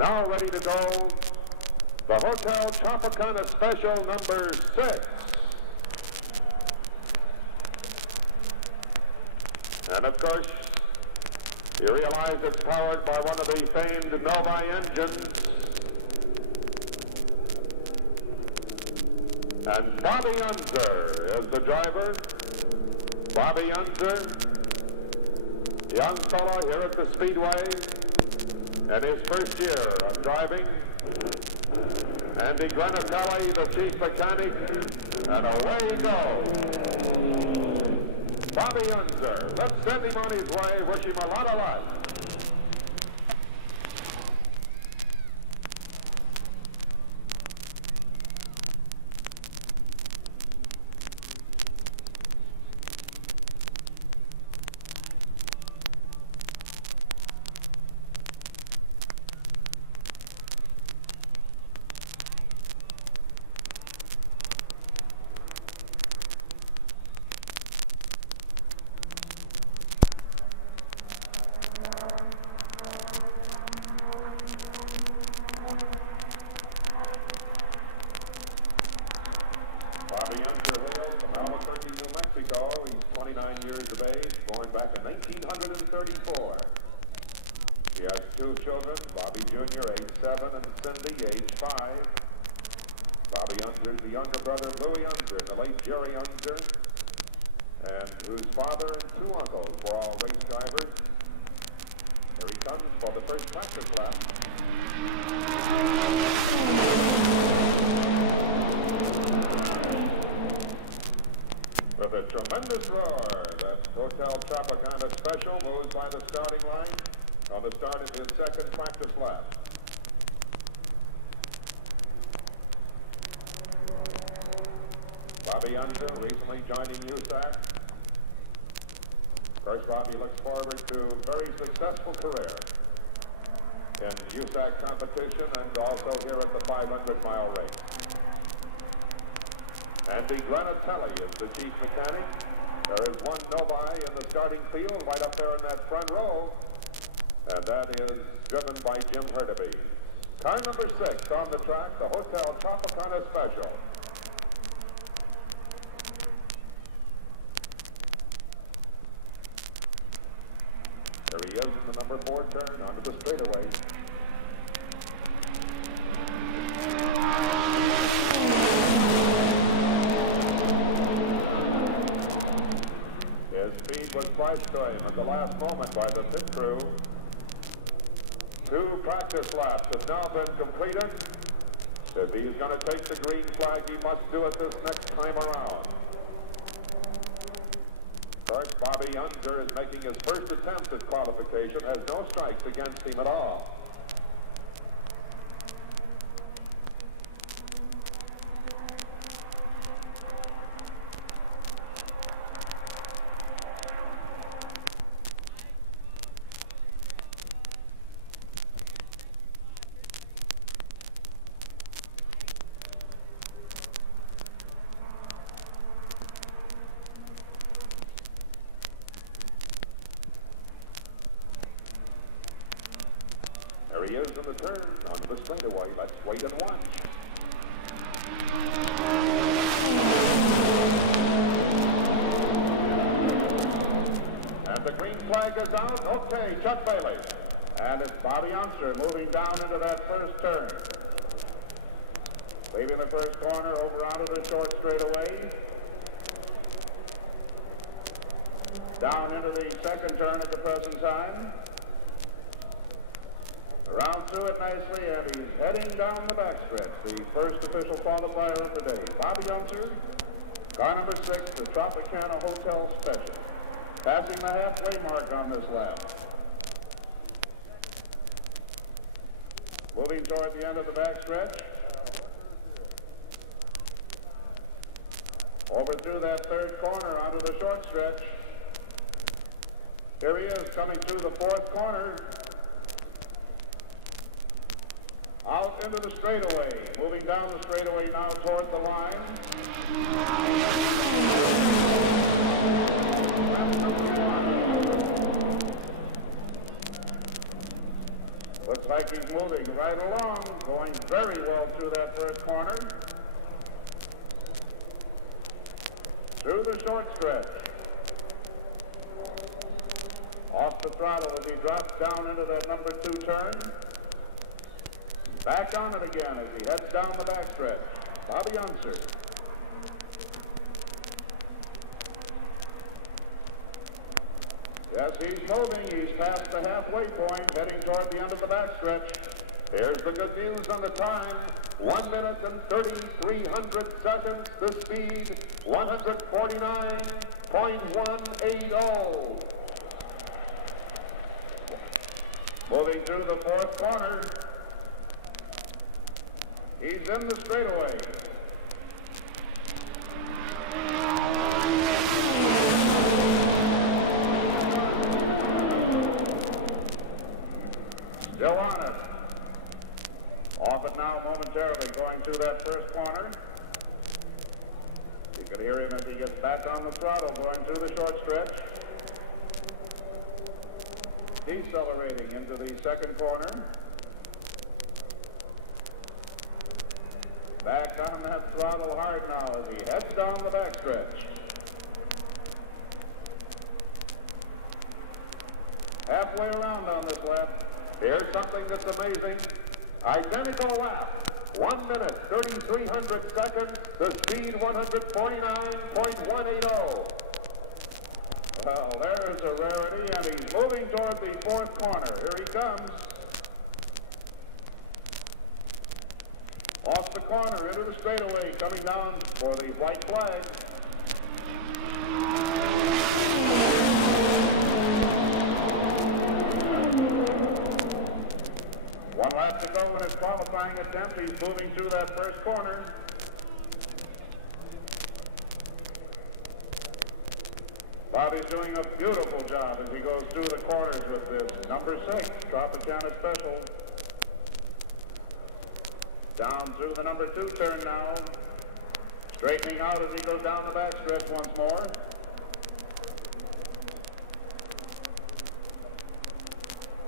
Now ready to go, the Hotel Tropicana Special number 6. And of course, you realize it's powered by one of the famed Novi engines. And Bobby Unser is the driver. Bobby Unser, young fellow here at the Speedway, in his first year of driving. Andy Granatelli, the chief mechanic, and away he goes. Bobby Unser, let's send him on his way, wish him a lot of luck. Bobby Unser hails from Albuquerque, New Mexico. He's 29 years of age, born back in 1934. He has 2 children, Bobby Jr., age 7, and Cindy, age 5. Bobby Unser is the younger brother of Louis Unser and the late Jerry Unser, and whose father and 2 uncles were all race drivers. Here he comes for the first practice lap. With a tremendous roar, that Hotel Tropicana Special moves by the starting line on the start of his second practice lap. Bobby Unser recently joining USAC. Of course, Bobby looks forward to a very successful career in USAC competition and also here at the 500-mile race. Andy Granatelli is the chief mechanic. There is one Novi in the starting field right up there in that front row, and that is driven by Jim Hurtubise. Car number 6 on the track, the Hotel Tropicana Special. There he is in the number 4 turn onto the straightaway. His speed was flashed to him at the last moment by the pit crew. 2 practice laps have now been completed. If he's going to take the green flag, he must do it this next time around. Of course, Bobby Unser is making his first attempt at qualification, has no strikes against him at all. There he is in the turn, onto the straightaway. Let's wait and watch. And the green flag is out. Okay, Chuck Bailey. And it's Bobby Unser moving down into that first turn. Leaving the first corner over onto the short straightaway. Down into the second turn at the present time. Around through it nicely, and he's heading down the backstretch. The first official qualifier of the day. Bobby Unser, car number 6, the Tropicana Hotel Special. Passing the halfway mark on this lap. Moving toward the end of the backstretch. Over through that third corner onto the short stretch. Here he is coming through the fourth corner. Out into the straightaway, moving down the straightaway now toward the line. Looks like he's moving right along, going very well through that first corner. Through the short stretch. Off the throttle as he drops down into that number 2 turn. Back on it again as he heads down the backstretch. Bobby Unser. Yes, he's moving. He's past the halfway point, heading toward the end of the backstretch. Here's the good news on the time. 1 minute and 3,300 seconds. The speed, 149.180. Moving through the fourth corner. He's in the straightaway. Still on it. Off it now momentarily, going through that first corner. You can hear him as he gets back on the throttle, going through the short stretch. Decelerating into the second corner. Back on that throttle hard now as he heads down the backstretch. Halfway around on this lap. Here's something that's amazing. Identical lap. 1 minute, 3,300 seconds. The speed, 149.180. Well, there's a rarity, and he's moving toward the fourth corner. Here he comes. Off the corner, into the straightaway, coming down for the white flag. One lap to go in his qualifying attempt. He's moving through that first corner. Bobby's doing a beautiful job as he goes through the corners with this number 6 Tropicana Special. Down through the number 2 turn now. Straightening out as he goes down the backstretch once more.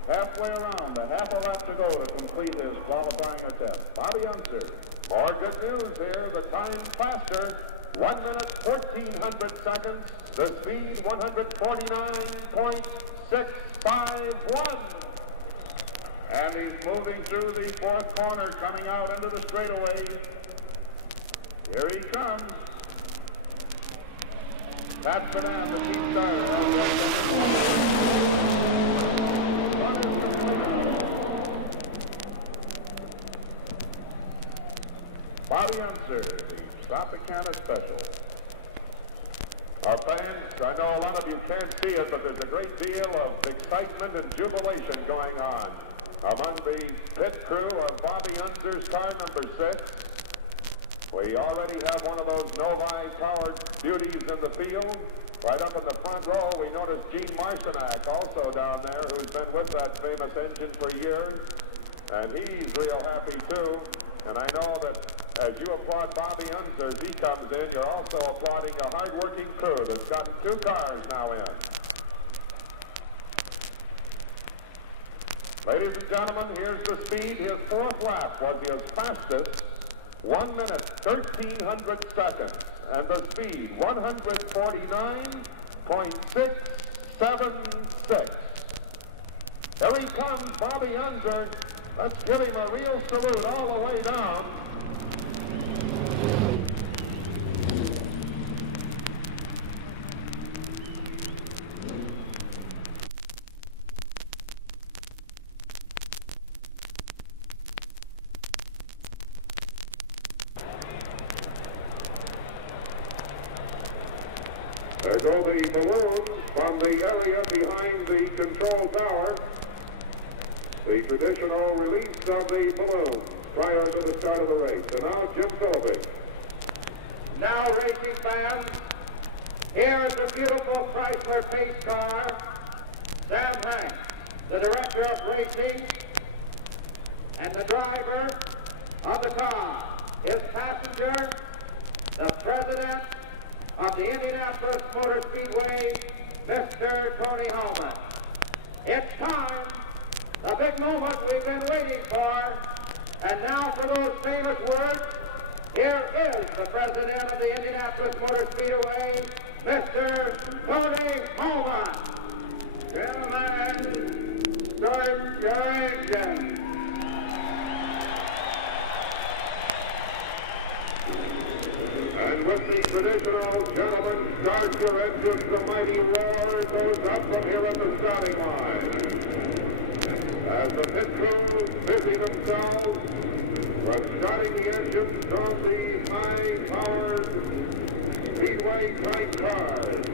Halfway around, a half a lap to go to complete his qualifying attempt. Bobby Unser. More good news here. The time faster. 1 minute, 1,400 seconds. The speed, 149.651. And he's moving through the fourth corner, coming out into the straightaway. Here he comes. Pat Fernand, the team starter. Bobby Unser, the Tropicana Special. Our fans, I know a lot of you can't see it, but there's a great deal of excitement and jubilation going on among the pit crew of Bobby Unser's car number 6. We already have one of those Novi-powered beauties in the field. Right up in the front row, we notice Gene Marcinak also down there, who's been with that famous engine for years. And he's real happy, too. And I know that as you applaud Bobby Unser as he comes in, you're also applauding a hard-working crew that's gotten 2 cars now in. Ladies and gentlemen, here's the speed. His fourth lap was his fastest. 1 minute, 1,300 seconds. And the speed, 149.676. Here he comes, Bobby Unser. Let's give him a real salute all the way down. There go the balloons from the area behind the control tower. The traditional release of the balloons prior to the start of the race. And now Jim Sullivan. Now, racing fans, here is the beautiful Chrysler pace car. Sam Hanks, the director of racing, and the driver of the car, his passenger, the president of the Indianapolis Motor Speedway, Mr. Tony Holman. It's time the big moment we've been waiting for. And now for those famous words, here is the president of the Indianapolis Motor Speedway, Mr. Tony Holman. Gentlemen, start your engine. And with the traditional gentlemen, start your engines, the mighty roar goes up from here at the starting line. As the pit crews busy themselves with starting the engines on the high-powered speedway-type cars.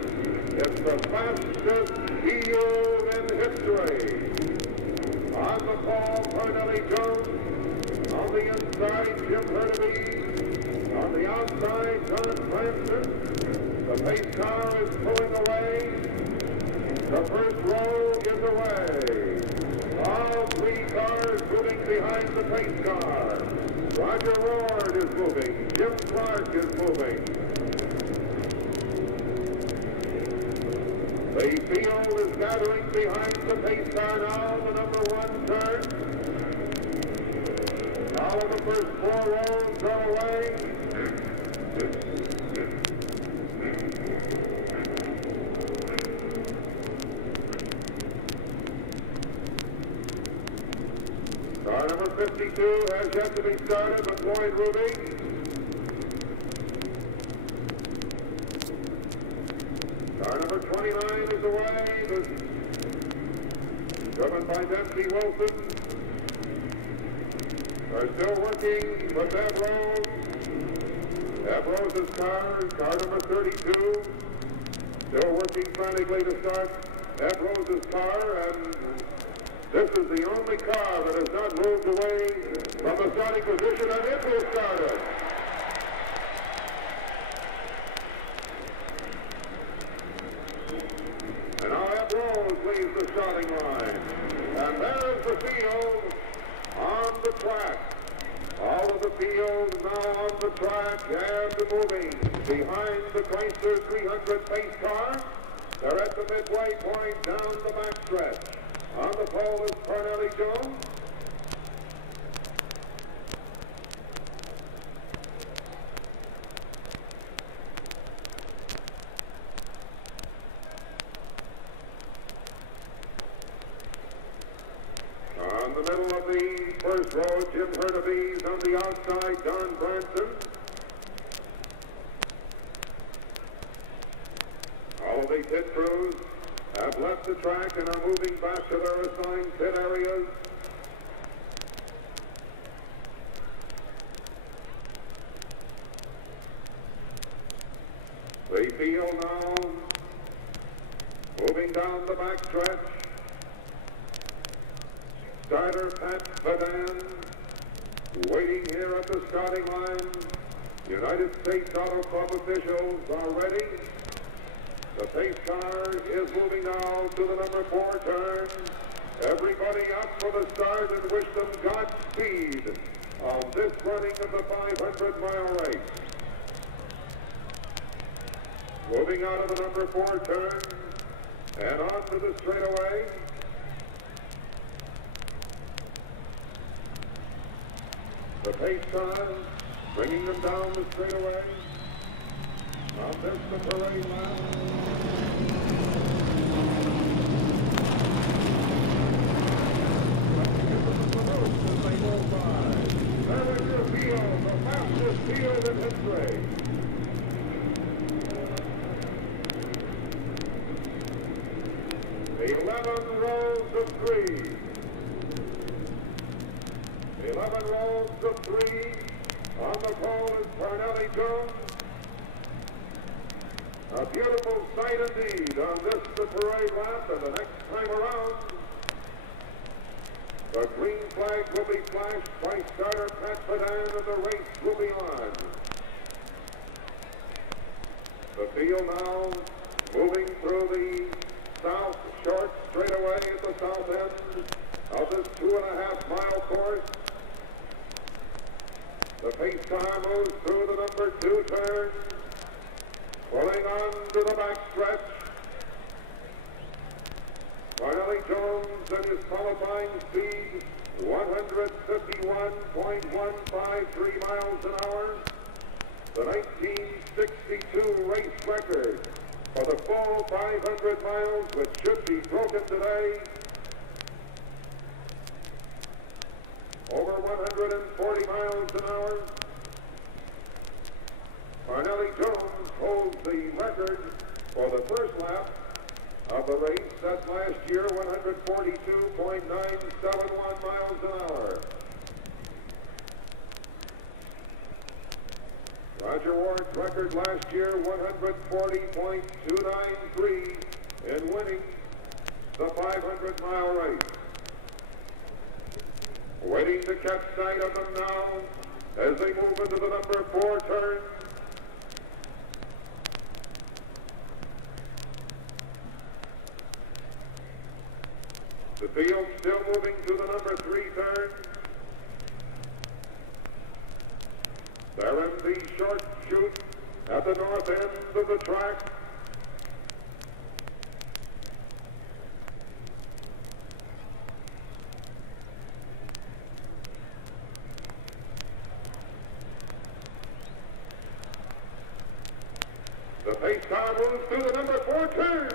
It's the fastest field in history. On the pole, Cornelly Jones. On the inside, Jim Hurtubise. On the outside, John Branson. The pace car is pulling away. The first row is away. All three cars moving behind the pace car. Roger Ward is moving. Jim Clark is moving. The field is gathering behind the pace car now, the number one turn. Now the first four rows are away. Car number 52 has yet to be started with Lloyd Ruby. Car number 29 is away, driven by Dempsey Wilson. They're still working for Deb Rose. Deb Rose's car number 32, still working frantically to start Deb Rose's car, and this is the only car that has not moved away from the starting position, and it will start it. And now Ed Rose leaves the starting line. And there's the field on the track. All of the field now on the track and moving behind the Chrysler 300 pace car. They're at the midway point down the backstretch. On the pole is Cornelly Jones. On the middle of the first row, Jim Hurtubise. On the outside, Don Branson. All of the pit crews have left the track and are moving back to their assigned pit areas. The field now moving down the backstretch. Starter Pat Badan waiting here at the starting line. United States Auto Club officials are ready. The pace car is moving now to the number 4 turn. Everybody up for the start and wish them Godspeed on this running of the 500-mile race. Moving out of the number 4 turn and onto the straightaway. The pace car bringing them down the straightaway. On this, the parade lap. There is your field, the fastest field in history. The 11 rows of 3. 11 rows of 3. On the pole is Cornelly Jones. A beautiful sight indeed on this, the parade lap, and the next time around, the green flag will be flashed by starter Pat Badan and the race will be on. The field now moving through the south short straightaway at the south end of this 2.5-mile course. The pace car moves through the number 2 turn, pulling on to the backstretch. Parnelli Jones and his qualifying speed, 151.153 miles an hour. The 1962 race record for the full 500 miles, which should be broken today. Over 140 miles an hour. Parnelli Jones holds the record for the first lap of the race set last year, 142.971 miles an hour. Roger Ward's record last year, 140.293 in winning the 500-mile race. Waiting to catch sight of them now as they move into the number 4 turn. The field still moving to the number 3 turn. They're in the short chute at the north end of the track. The pace car moves through the number 4 turn.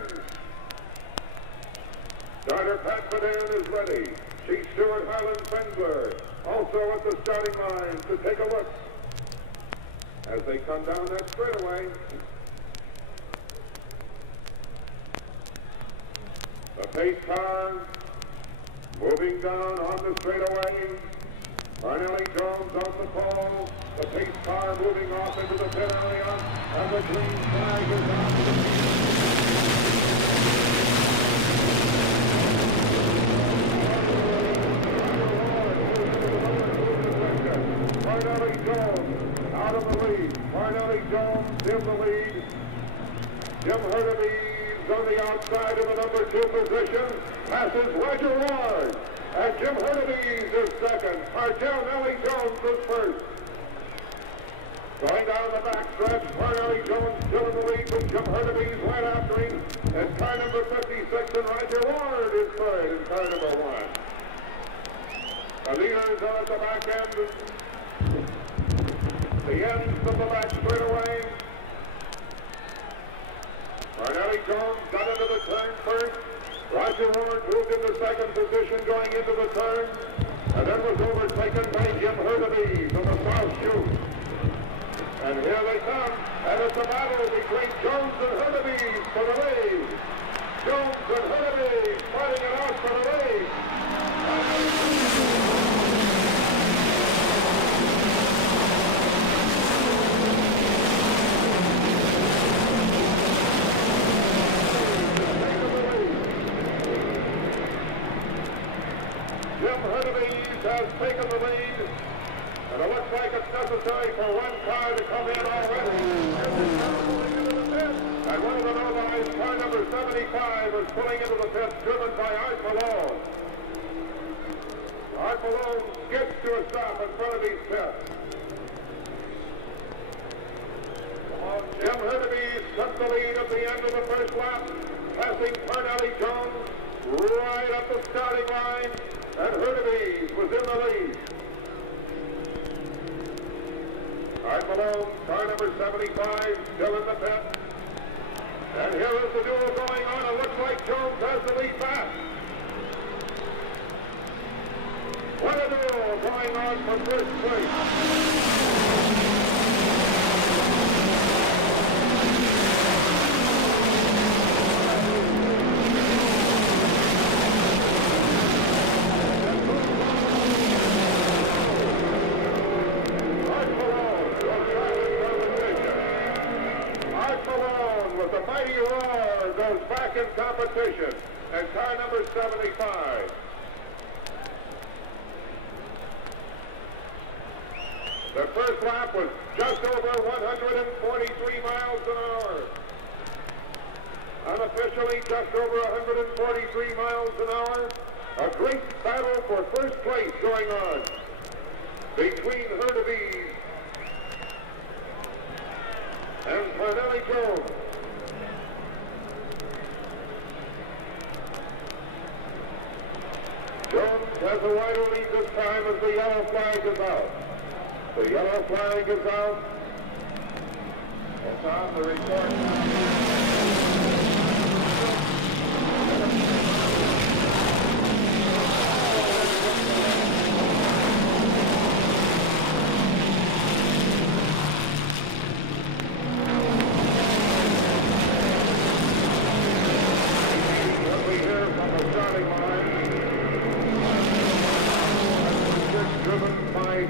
Starter Pat Badan is ready. Chief Steward Harlan Fengler also at the starting line to take a look as they come down that straightaway. The pace car moving down on the straightaway. Parnelli Jones on the pole. The pace car moving off into the pit area, and the green flag is on. Parnelli Jones out of the lead. Parnelli Jones in the lead. Jim Hurtubise on the outside of the number 2 position. Passes Roger Ward. And Jim Hurtubise is second. Parnelli Jones is first. Going down the backstretch, Parnelli Jones still in the lead with Jim Hurtubise right after him. And car number 56 and Roger Ward is third in car number 1. The leaders are at the back end. The ends of the back straightaway. Parnelli Jones got into the turn first. Roger Ward moved into second position going into the turn, and then was overtaken by Jim Hurtubise on the south chute. And here they come, and it's a battle between Jones and Hurtubise for the lead. Jones and Hurtubise fighting it out for the lead. Jim Hurtubise has taken the lead, and it looks like it's necessary for one car to come in already. And one of the nobody's, car number 75, is pulling into the pit, driven by Art Malone. Art Malone skids to a stop in front of his pit. Jim Hurtubise took the lead at the end of the first lap, passing Parnelli Jones right up the starting line. And Hurtubise was in the lead. Art Malone, car number 75, still in the pit. And here is the duel going on. It looks like Jones has the lead back. What a duel going on for first place. The mighty roar goes back in competition, and car number 75. The first lap was just over 143 miles an hour. Unofficially, just over 143 miles an hour. A great battle for first place going on between Hurtubise and Parnelli Jones. has a wider lead this time as the yellow flag is out. The yellow flag is out. It's on the report now.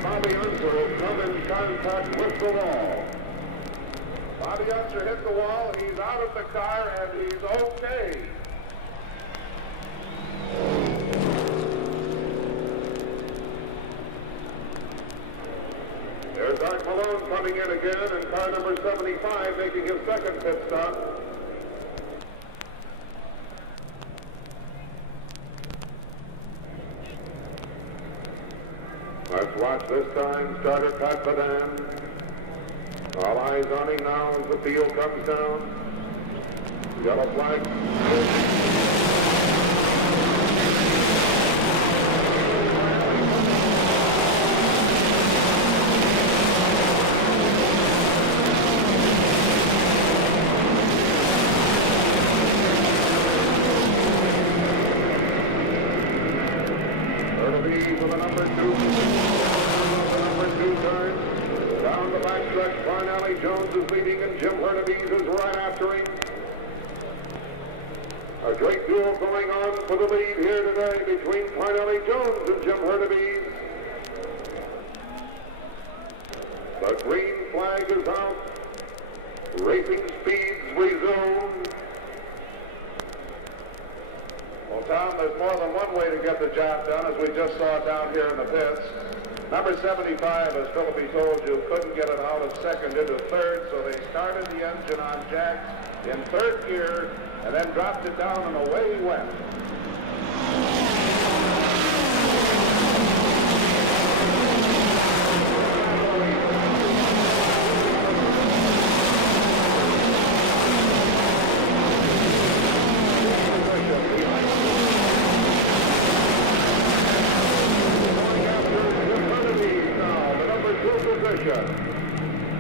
Bobby Unser come in contact with the wall. Bobby Unser hit the wall. He's out of the car and he's okay. There's Art Malone coming in again in car number 75 making his second pit stop. Let's watch this time, starter Pat Badan. All eyes on him now as the field comes down. Yellow flag. For the number two turn. Down the backstretch, Parnelli Jones is leading and Jim Hurtubise is right after him. A great duel going on for the lead here today between Parnelli Jones and Jim Hurtubise. The green flag is out. Racing speeds resume. Well, Tom, there's more than one way to get the job done, as we just saw down here in the pits. Number 75, as Philippi told you, couldn't get it out of second into third, so they started the engine on jacks in third gear and then dropped it down and away he went.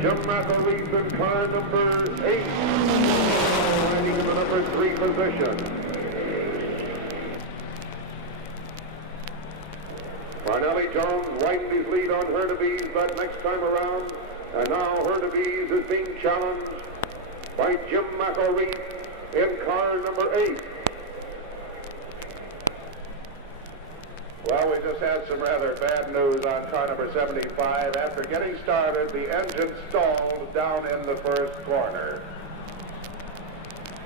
Jim McElreath in car number 8, landing in the number 3 position. Parnelli Jones widened his lead on Hurtubise that next time around, and now Hurtubise is being challenged by Jim McElreath in car number 8. Well, we just had some rather bad news on car number 75. After getting started, the engine stalled down in the first corner.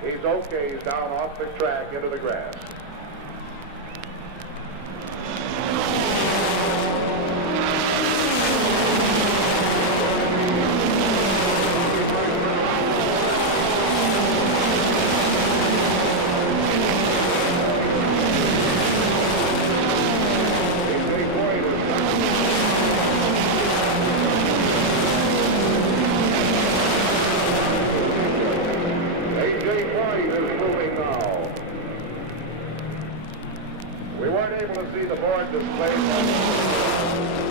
He's okay. He's down off the track into the grass. See the board displayed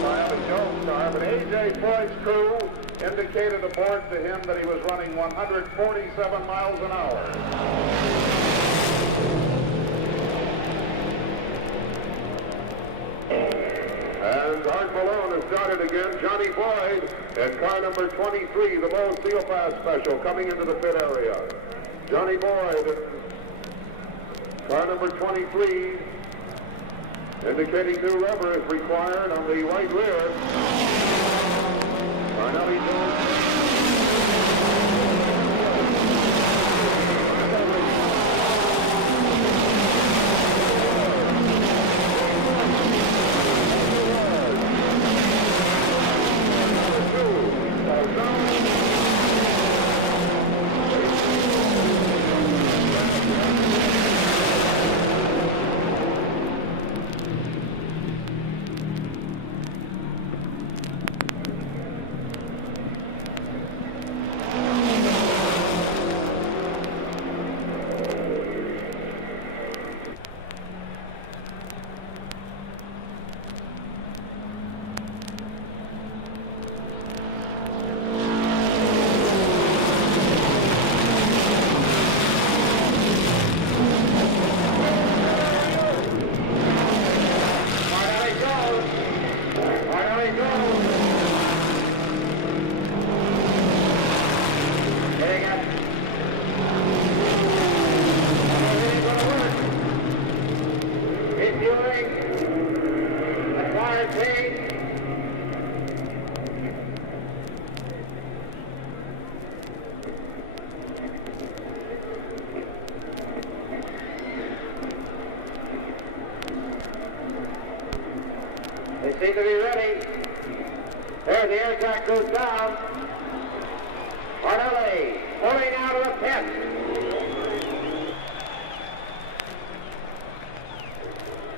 by Bobby Jones' car, but A.J. Floyd's crew indicated aboard to him that he was running 147 miles an hour. And Art Malone has started again. Johnny Boyd in car number 23, the Low Seal Pass Special, coming into the pit area. Johnny Boyd in car number 23, indicating new rubber is required on the right rear. Parnelli Jones. to be ready. There, the air track goes down. Parnelli pulling out of the pit.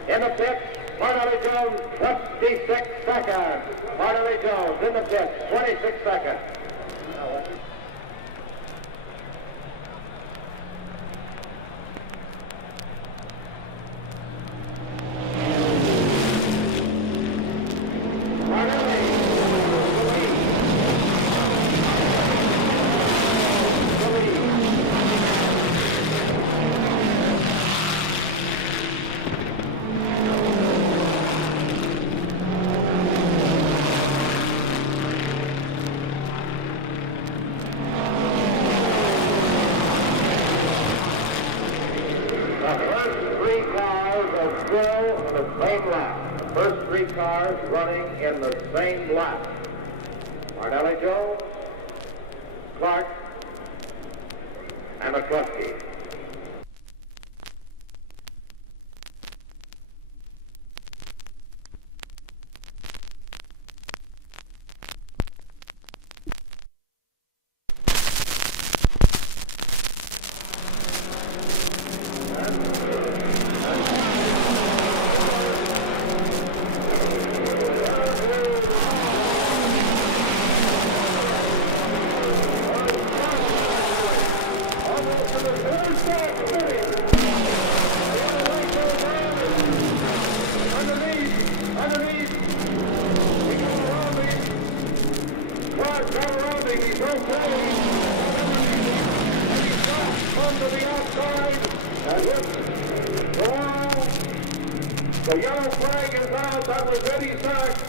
In the pit, Parnelli Jones, 26 seconds. Parnelli Jones in the pit, 26 seconds. First three cars running in the same lap. Parnelli Jones, Clark, and McCluskey. The yellow flag is out. That was Eddie Sachs.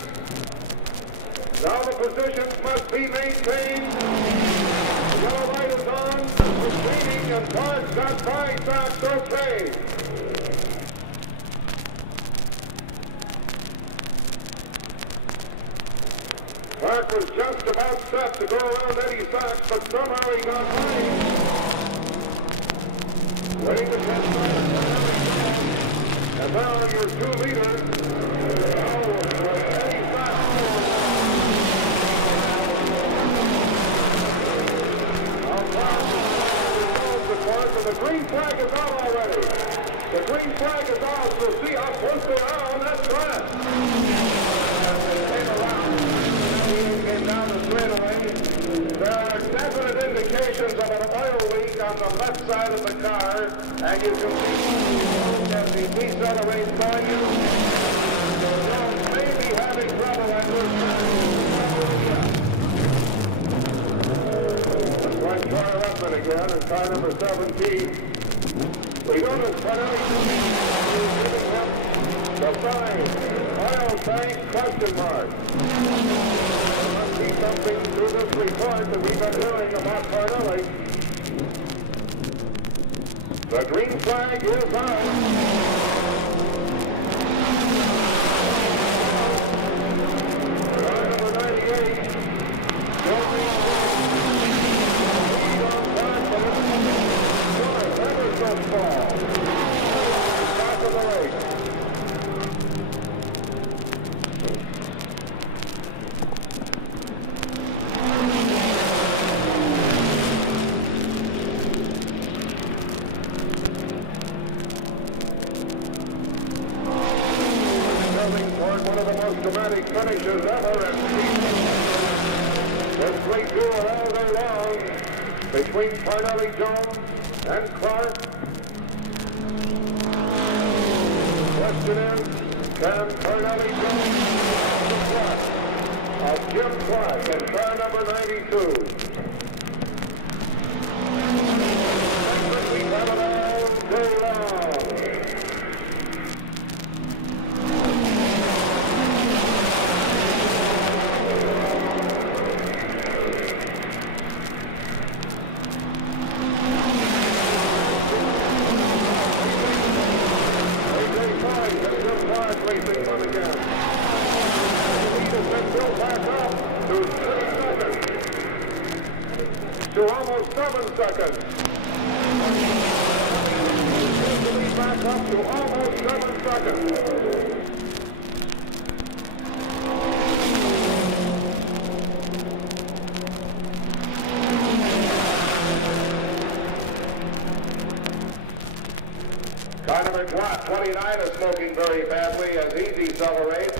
Now the positions must be maintained. The yellow light is on. It's leading, and Clark's got by Sachs okay. Clark was just about set to go around Eddie Sachs, but somehow he got by. Waiting to test and now your two leaders. Eddie Sachs. Now Clark is the course, and the green flag is out already. The green flag is out. We'll see how close they are on that track. Came down the straightaway. There are definite indications of an oil leak on the left side of the car, and you can see that the decelerates going in. So Jones may be having trouble at this time. Right car up and again, and car number 17. We go to Parnelli. The sign, oil tank, question mark. Something through this report that we've been hearing about Parnelli. The green flag is on. Car number 98. Ever so small. Top of the race. Dramatic finishes ever, and this great duel all day long between Parnelli Jones and Clark. Question is, can Parnelli Jones the Clark of Jim Clark in car number 92? We have it all day long. Racing one again. The lead has been built back up to 3 seconds. To almost 7 seconds. The lead back up to almost 7 seconds. Cartridge. Watt 29 is smoking very badly as he decelerates.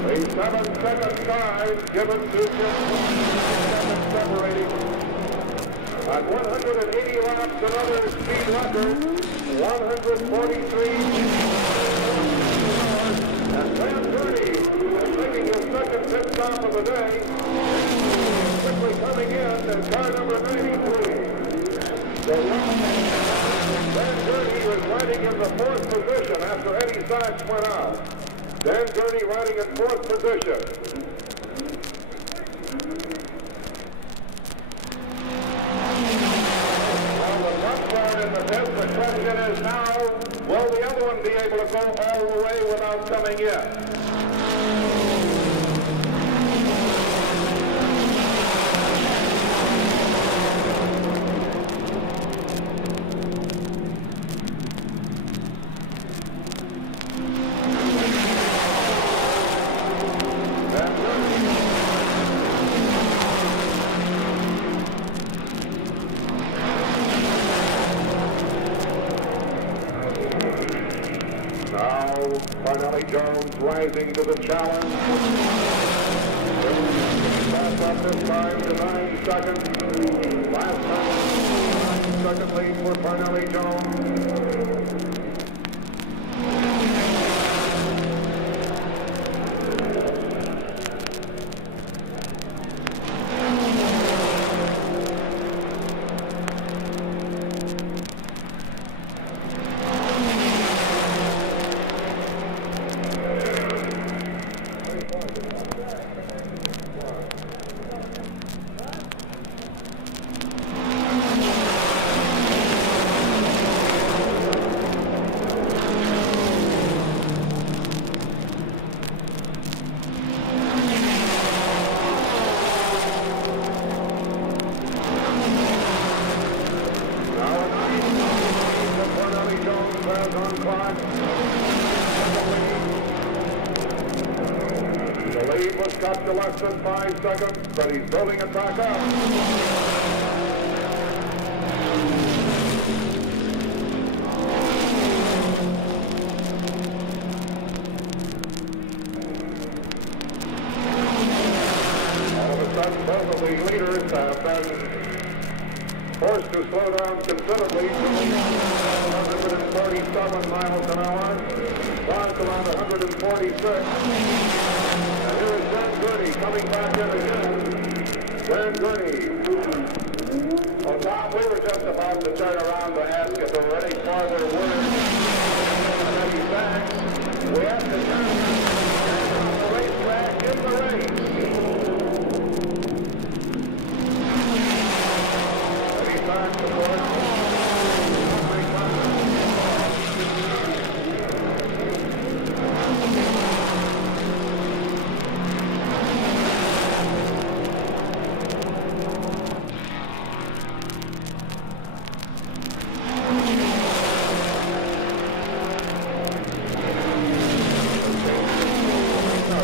A 7-second time given to Jim, separating. At 180 laps, another speed record, 143. And Van Gurney is making his second pit stop of the day. Quickly coming in car number 93. Van Gurney was riding in the fourth position after Eddie Sachs went out. Van Gurney riding in fourth position. Well, the front guard in the pit, the question is now, will the other one be able to go all the way without coming in? Jones rising to the challenge. Pass up this time to 9 seconds. Last time, 9-second lead for Parnelli Jones. The lead was cut to less than 5 seconds, but he's building it back up. All of a sudden, both of the leaders have been forced to slow down considerably to 137 miles an hour. Starts around 146. And here is Van Gurney coming back in again. Van Gurney. Well, Tom, we were just about to turn around to ask if there were any further words on Eddie Sachs. We have to turn on the racetrack in the race. Eddie Sachs, of course.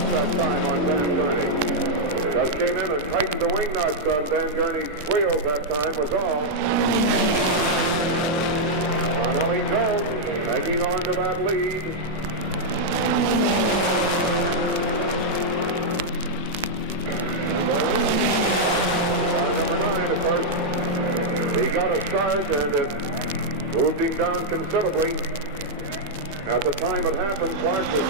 That time on Van Gurney. Just came in and tightened the wing nuts on Van Gurney's wheels that time was all. Parnelli Jones hanging on to that lead. Number 9, of course. He got a start and it moved him down considerably. At the time it happened, Clark was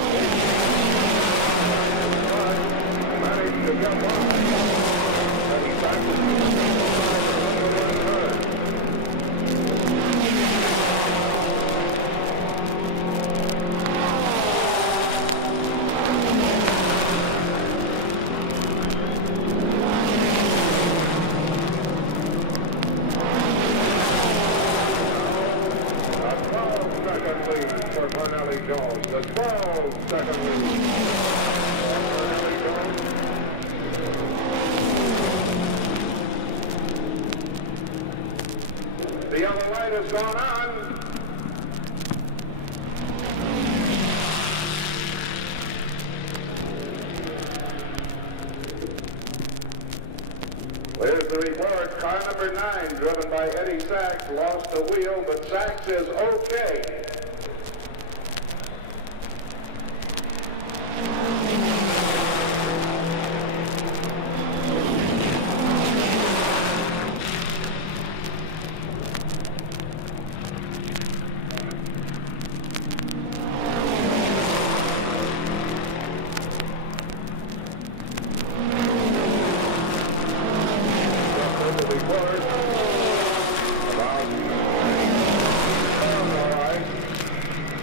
managed to jump on. And he's back to Cornelly Jones. The 12-second lead for Cornelly Jones. The yellow light has gone on. There's the report. Car number 9, driven by Eddie Sachs, lost the wheel, but Sachs is okay.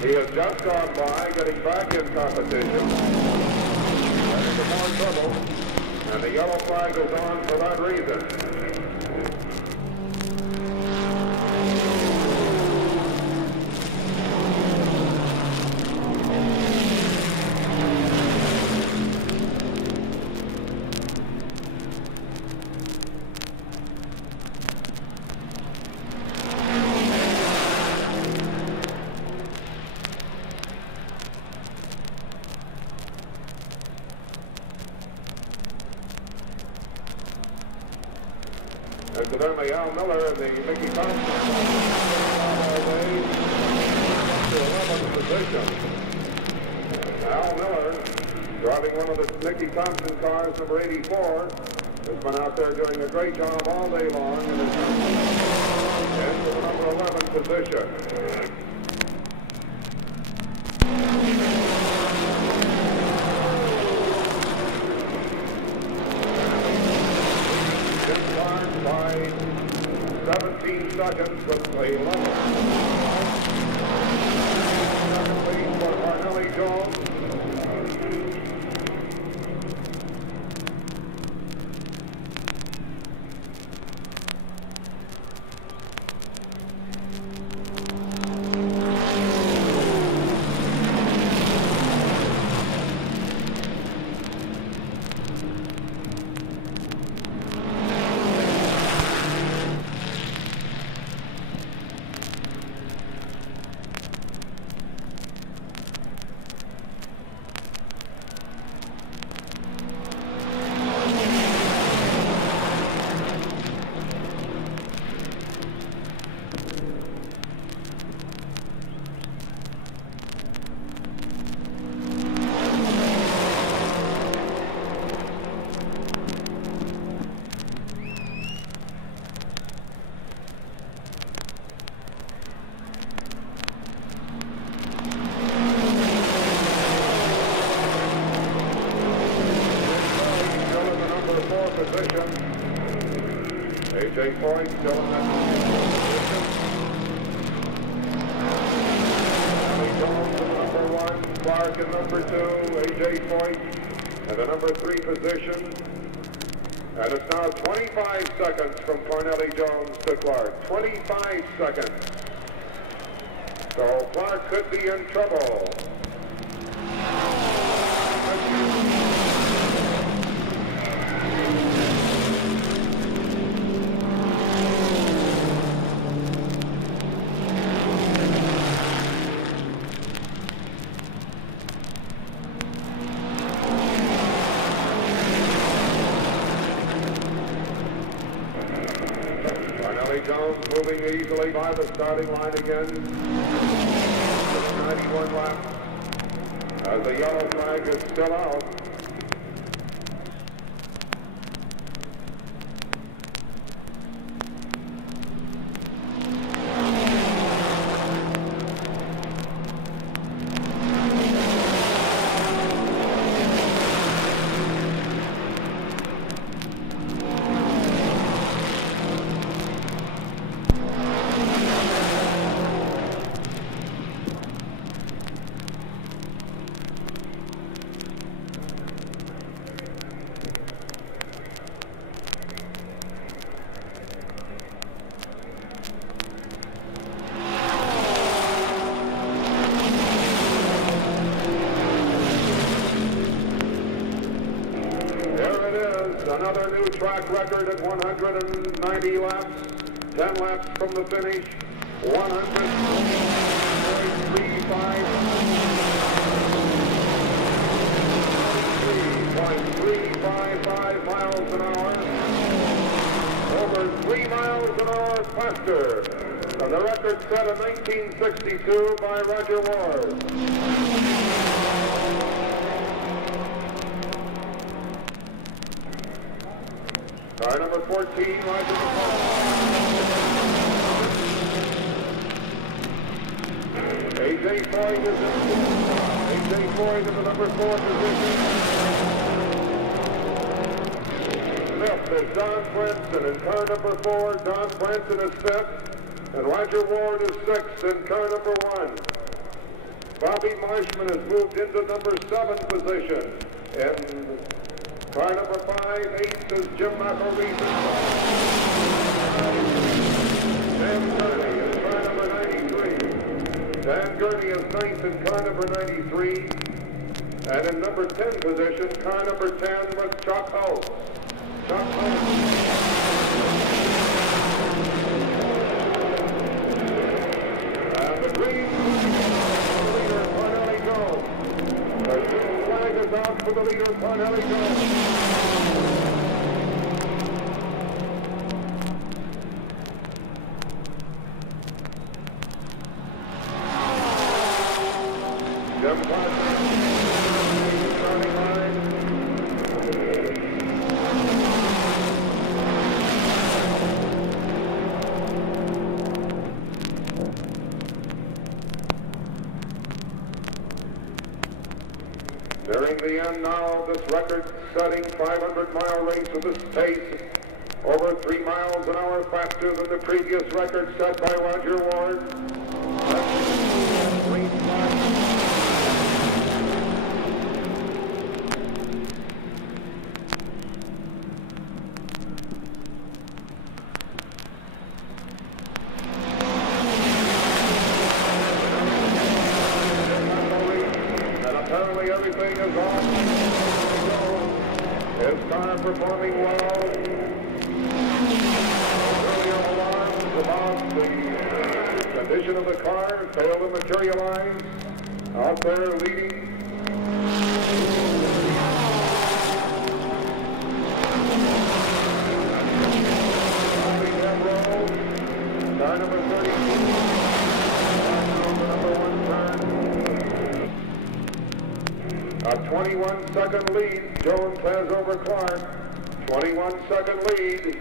He has just gone by, getting back in competition. That is more trouble, and the yellow flag is on for that reason. Incidentally, Al Miller and the Mickey Thompson all day to 11th position. Al Miller, driving one of the Mickey Thompson cars, number 84, has been out there doing a great job all day long and is into the number 11 position. By 17 seconds with the 11th. Second lead for Cornelly Jones. Position. A.J. Foyt still in that position. Cornelly Jones in number 1, Clark in number 2, A.J. Foyt in the number 3 position. And it's now 25 seconds from Cornelly Jones to Clark. 25 seconds. So Clark could be in trouble. Jones moving easily by the starting line again. 91 laps. As the yellow flag is still out. another new track record at 190 laps, 10 laps from the finish, 3.355 miles an hour, over 3 miles an hour faster than the record set in 1962 by Roger Ward. Car number 14, Roger McCall. A.J. Foyt in the number 4 position. Fifth is Don Branson in car number 4. Don Branson is 5th. And Roger Ward is 6th in car number 1. Bobby Marshman has moved into number 7 position. And car number 5, 8th is Jim McElreath. Dan Gurney is car number 93. Dan Gurney is 9th in car number 93. And in number 10 position, car number 10 was Chuck Holt. Chuck Holt. And the green leader, Cornelli Jones. The green flag is out for the leader, Cornelli Jones. Jim Carter, starting line. Nearing the end now of this record-setting 500-mile race with this pace, over 3 miles an hour faster than the previous record set by Roger Ward. Green flag. Apparently everything is on. His car performing well. Earlier alarms about the condition of the car failed to materialize. Out there leading. Car number 30. Number 1 turn. A 21-second lead, Jones has over Clark. 21-second lead.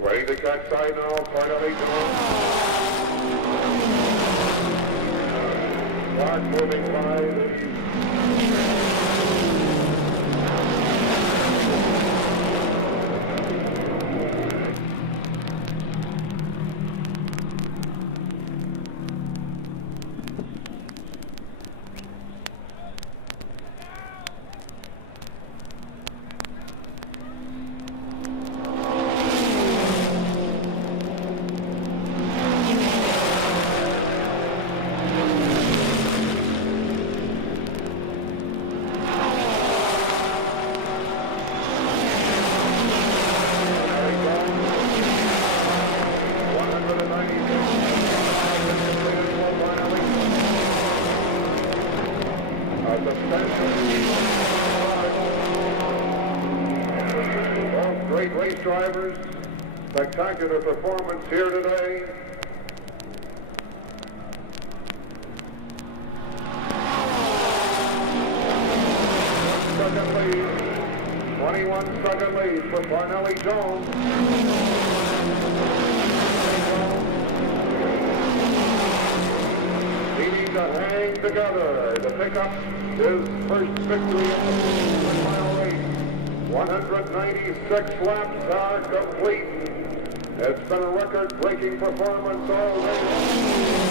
Ready to cut side now, Cornelli Jones. Clark moving by. Both great race drivers, spectacular performance here today. Second lead, 21-second lead for Cornelli Jones. rallying together to pick up his first victory in the 100-mile race. 196 laps are complete. It's been a record-breaking performance already.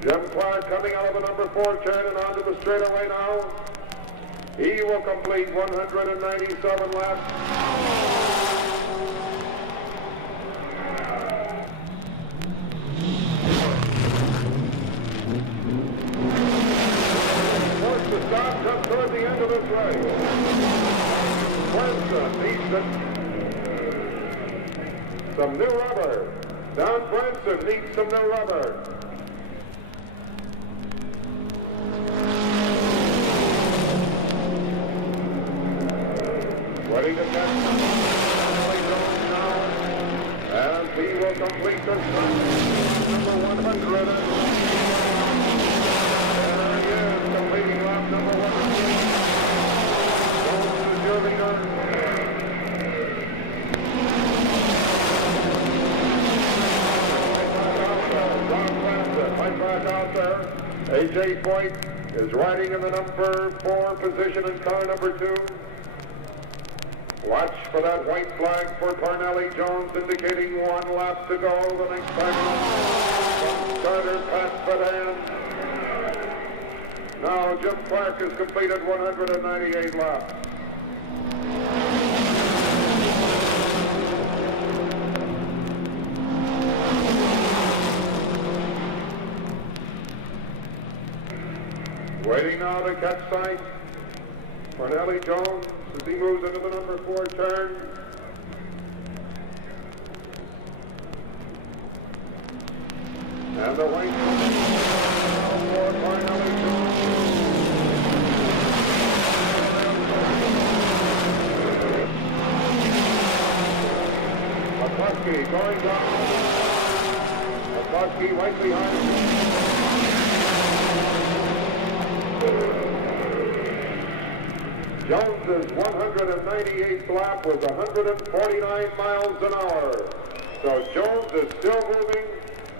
Jim Clark coming out of the number 4 turn and onto the straightaway now. He will complete 197 laps. Forced to stop just toward the end of this race. Branson needs some new rubber. Don Branson needs some new rubber. Ready to catch now, and he will complete this run. Number 100. There he is, completing lap number 100. Jones is your leader. Right back out there. A.J. Foyt is riding in the number 4 position in car number 2. Watch for that white flag for Cornelli Jones indicating 1 lap to go. The next time from starter Pat Badan. Now Jim Clark has completed 198 laps. Waiting now to catch sight. Cornelli Jones as he moves into the number 4 turn. And the white flag for Cornelli Jones. McCluskey going down. McCluskey right behind him. Jones's 198th lap was 149 miles an hour. So Jones is still moving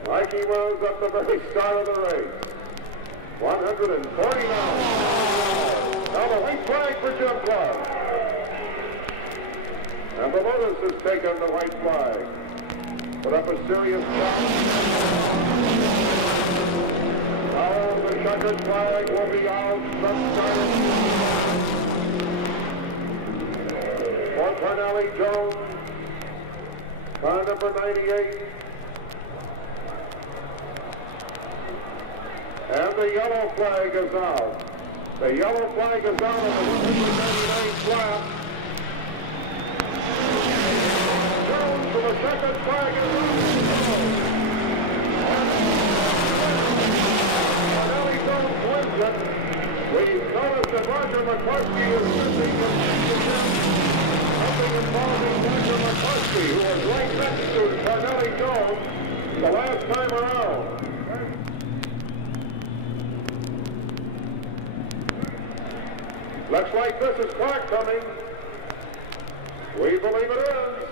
like he was at the very start of the race. 149. Now the white flag for Jim Clark. And the Lotus has taken the white flag. Put up a serious shot. Now the checkered flag will be out from starting. For Cornelli Jones, car number 98. And the yellow flag is out. The yellow flag is out on the 199th lap. Jones for the second flag is out. Cornelli Jones wins it. We noticed that Roger McCluskey is missing something involving Roger McCluskey, who was right next to Cornelli Jones the last time around. Looks like this is Clark coming. We believe it is.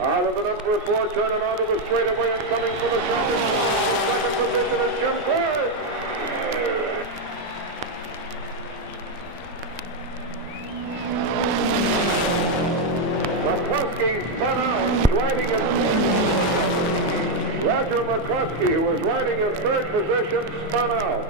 Out of the number 4 turning onto the straightaway and coming for the second position is Jim Clark. McCluskey spun out, riding in Roger McCluskey, who was riding in 3rd position, spun out.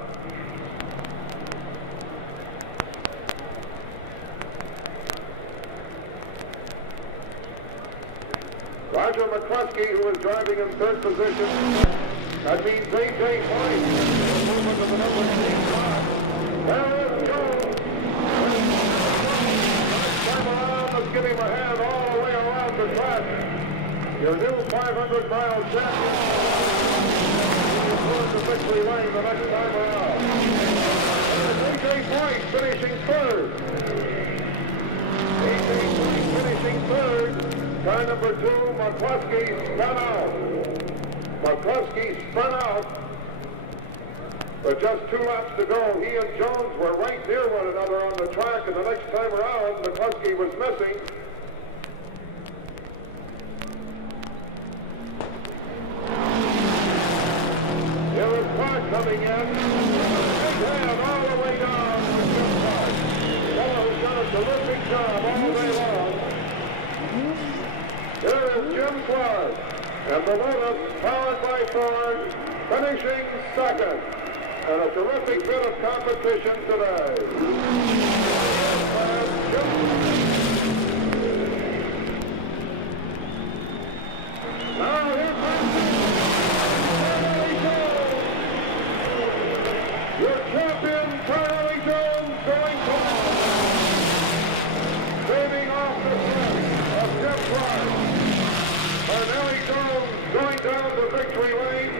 Roger McCluskey, who was driving in 3rd position, that means A.J. Foyt, the movement of the number 3 car. There is Jones. Next time around, let's give him a hand all the way around the track. Your new 500-mile champion. victory lane the next time around. A.J. Price finishing third. A.J. Price finishing third. Car number 2, McCluskey, spun out. McCluskey spun out. But just 2 laps to go, he and Jones were right near one another on the track, and the next time around, McCluskey was missing. Here is Clark coming in. Big hand all the way down for Jim Clark. The fellow who's done a terrific job all day long. Here is Jim Clark. And the Lotus, powered by Ford, finishing second. And a terrific bit of competition today. Now here comes Carnelli Jones. Your champion, Carnelli Jones, going forward. Saving off the front of Jim Clark. Carnelli Jones going down the victory lane.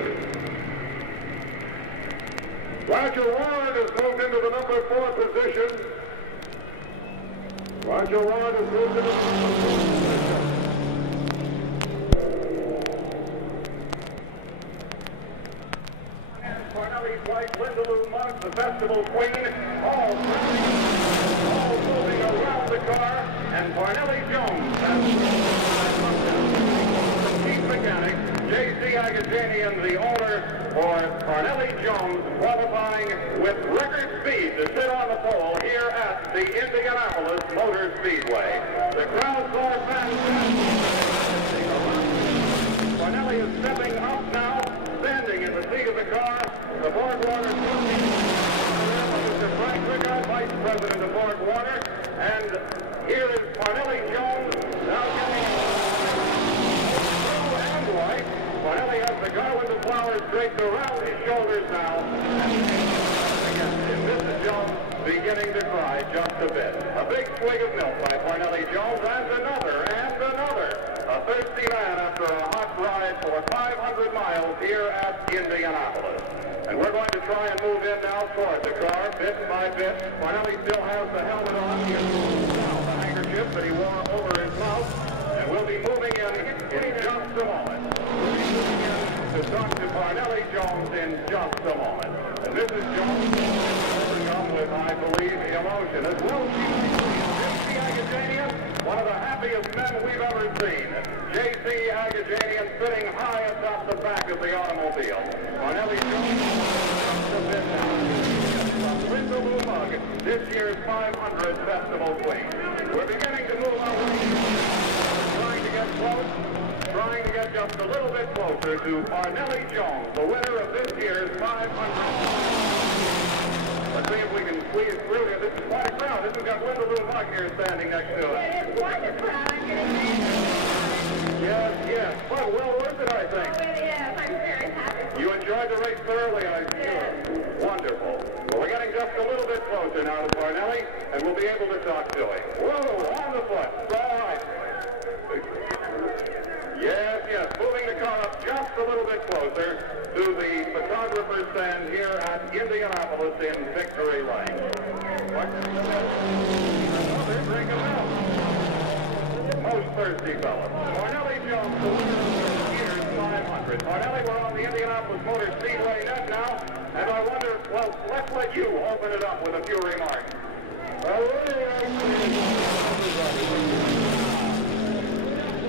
Roger Ward has moved into the number 4 position. Roger Ward has moved into the number 4 position. Carnelli's wife, Lindaloo Monk, the festival queen, all moving around the car, and Carnelli Jones has the chief mechanic, J.C. Agajanian, the owner, for Carnelli Jones, qualifying with record speed to sit on the pole here at the Indianapolis Motor Speedway. The crowds are fantastic. Carnelli is stepping up now, standing in the seat of the car. The Borg Warner Mr. Frank Rickard, Vice President of Borg Warner, and here is Carnelli Jones now getting blue and white. Carnelli has the garland of flowers draped around his shoulders now. And Mrs. Jones beginning to cry just a bit. A big swig of milk by Carnelli Jones, and another. A thirsty man after a hot ride for 500 miles here at Indianapolis. And we're going to try and move in now toward the car, bit by bit. Carnelli still has the helmet on. He has moved down the handkerchief that he wore over his mouth. And we'll be moving in just a moment. We'll be moving in to talk to Carnelli Jones in just a moment. And Mrs. Jones will overcome with, I believe, emotion. As well as J.C. Agajanian, one of the happiest men we've ever seen. J.C. Agajanian sitting high atop the back of the automobile. Carnelli Jones just a bit now. Lindaloo Mug, this year's 500 Festival Queen. We're beginning to move our way. Trying to get close. Trying to get just a little bit closer to Carnelli Jones, the winner of this year's 500. Let's see if we can squeeze through here. This is quite a crowd. This has got Lindaloo Mug here standing next to us. It is quite a crowd. I'm getting Yes. But well worth it, I think. Oh, it is. I'm very happy. You enjoyed the race thoroughly, I'm sure. Yes. Wonderful. Well, we're getting just a little bit closer now to Carnelli, and we'll be able to talk to him. Whoa, on the foot. All right. Yes. Moving the car up just a little bit closer to the photographer's stand here at Indianapolis in Victory Lane. Another drink of milk. Most thirsty fellow. Carnelli Jones, the winner of this year's 500. Carnelli, we're on the Indianapolis Motor Speedway net now, and I wonder, well, let's let you open it up with a few remarks.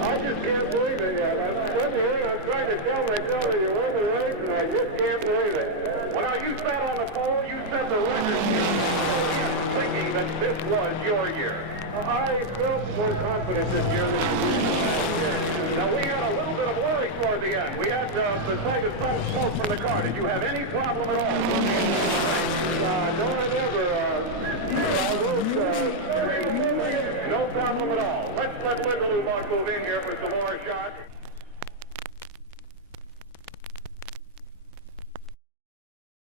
I just can't believe it yet. I'm trying to tell myself that you won the race, and I just can't believe it. Well, now, you sat on the pole, you set the record, thinking that this was your year. I felt more confident this year than last year. Now, we had a little bit of worry toward the end. We had the sight of some smoke from the car. Did you have any problem at all? No, I never. No problem at all. Let's let Lindaloo Mug move in here for some more shots.